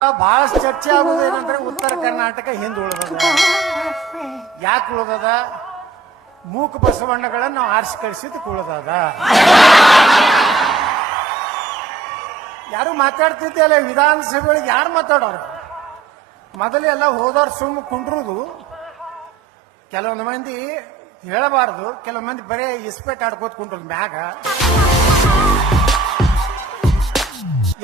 ಬಹಳಷ್ಟು ಚರ್ಚೆ ಆಗುದೇನಂದ್ರೆ ಉತ್ತರ ಕರ್ನಾಟಕ ಹಿಂದೆ ಉಳಿದದ. ಯಾಕೆ ಉಳಿದದ? ಮೂಕ ಬಸವಣ್ಣಗಳನ್ನು ನಾವು ಆರಿಸಿ ಕಳಿಸಿದ್ದಕ್ಕೆ ಉಳಿದದ. ಯಾರು ಮಾತಾಡ್ತಿದ್ದಲ್ಲ ವಿಧಾನಸಭೆಗಳಿಗೆ, ಯಾರು ಮಾತಾಡೋರು? ಮೊದಲೆಲ್ಲ ಹೋದವ್ರು ಸುಮ್ಮ ಕುಂಡ್ರುದು. ಕೆಲವೊಂದು ಮಂದಿ ಹೇಳಬಾರ್ದು, ಕೆಲವೊಂದು ಮಂದಿ ಬರೇ ಇಸ್ಪೇಟ್ ಆಡ್ಕೋತ ಕುಂಡ್ರದು ಮ್ಯಾಗ.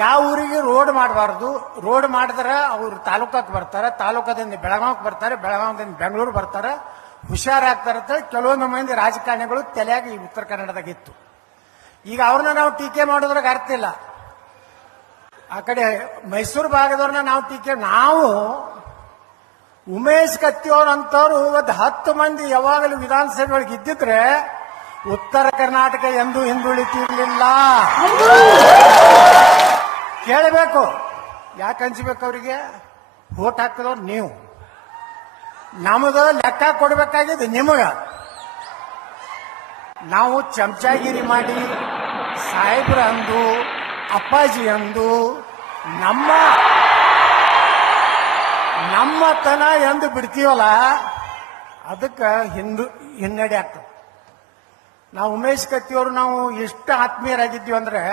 ಯಾವ ಊರಿಗೆ ರೋಡ್ ಮಾಡಬಾರ್ದು, ರೋಡ್ ಮಾಡಿದ್ರೆ ಅವ್ರು ತಾಲೂಕಕ್ಕೆ ಬರ್ತಾರೆ, ತಾಲೂಕದಿಂದ ಬೆಳಗಾವಿಗೆ ಬರ್ತಾರೆ, ಬೆಳಗಾವಿಯಿಂದ ಬೆಂಗಳೂರು ಬರ್ತಾರೆ, ಹುಷಾರಾಗ್ತಾರೆ ಅಂತ ಕೆಲವೊಂದು ಮಂದಿ ರಾಜಕಾರಣಿಗಳು ತಲೆಯಾಗಿ ಈ ಉತ್ತರ ಕನ್ನಡದಾಗ ಇತ್ತು. ಈಗ ಅವ್ರನ್ನ ನಾವು ಟೀಕೆ ಮಾಡೋದ್ರಾಗ ಅರ್ಥ ಇಲ್ಲ. ಆ ಕಡೆ ಮೈಸೂರು ಭಾಗದವ್ರನ್ನ ನಾವು ಟೀಕೆ, ನಾವು ಉಮೇಶ್ ಕತ್ತಿಯವ್ರಂತವ್ರು ಒಂದು 10 ಮಂದಿ ಯಾವಾಗಲೂ ವಿಧಾನಸಭೆಯೊಳಗೆ ಇದ್ದಿದ್ರೆ ಉತ್ತರ ಕರ್ನಾಟಕ ಎಂದೂ ಹಿಂದುಳಿತಿರ್ಲಿಲ್ಲ. ಕೇಳಬೇಕು, ಯಾಕೆ ಹಂಚಬೇಕು? ಅವರಿಗೆ ವೋಟ್ ಹಾಕಿದವ್ರು ನೀವು. ನಮ್ಮದು ಲೆಕ್ಕ ಕೊಡ್ಬೇಕಾಗಿದೆ ನಿಮಗ. ನಾವು ಚಮಚಾಗಿರಿ ಮಾಡಿ ಸಾಹೇಬ್ರ ಅಂದು, ಅಪ್ಪಾಜಿ ಅಂದು, ನಮ್ಮತನ ಎಂದು ಬಿಡ್ತೀವಲ್ಲ, ಅದಕ್ಕೆ ಹಿನ್ನಡೆ ಆಗ್ತದೆ. ನಾವು ಉಮೇಶ್ ಕತ್ತಿಯವರು ನಾವು ಎಷ್ಟು ಆತ್ಮೀಯರಾಗಿದ್ದೀವಿ ಅಂದ್ರೆ,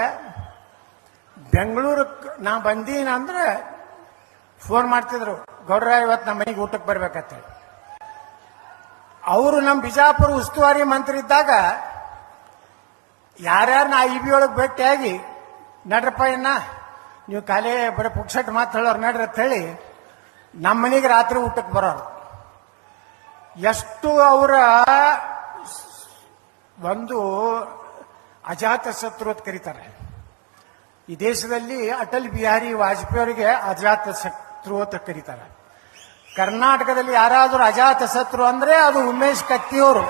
ಬೆಂಗಳೂರಿಗೆ ನಾ ಬಂದೀನಿ ಅಂದ್ರೆ ಫೋನ್ ಮಾಡ್ತಿದ್ರು, ಗೌಡ್ರ ಇವತ್ತು ನಮ್ಮ ಮನೆಗೆ ಊಟಕ್ಕೆ ಬರ್ಬೇಕಂತೇಳಿ. ಅವರು ನಮ್ಮ ಬಿಜಾಪುರ ಉಸ್ತುವಾರಿ ಮಂತ್ರಿ ಇದ್ದಾಗ ಯಾರ್ಯಾರು ನಾ IB ಒಳಗೆ ಭೇಟಿಯಾಗಿ, ನಡ್ರಪ್ಪ ಇನ್ನ ನೀವು ಖಾಲಿ ಬರೀ ಪುಕ್ಸಟ್ ಮಾತು ಹೇಳೋರು ನಡ್ರಿ ಅಂತ ಹೇಳಿ ನಮ್ಮ ಮನೆಗೆ ರಾತ್ರಿ ಊಟಕ್ಕೆ ಬರೋರು. ಎಷ್ಟು ಅವರ ಒಂದು ಅಜಾತ ಶತ್ರು ಅಂತ ಕರೀತಾರೆ. ಈ ದೇಶದಲ್ಲಿ ಅಟಲ್ ಬಿಹಾರಿ ವಾಜಪೇಯಿ ಅವರಿಗೆ ಅಜಾತ ಶತ್ರು ಅಂತ ಕರೀತಾರೆ. ಕರ್ನಾಟಕದಲ್ಲಿ ಯಾರಾದರೂ ಅಜಾತ ಶತ್ರು ಅಂದ್ರೆ ಅದು ಉಮೇಶ್ ಕತ್ತಿಯವರು.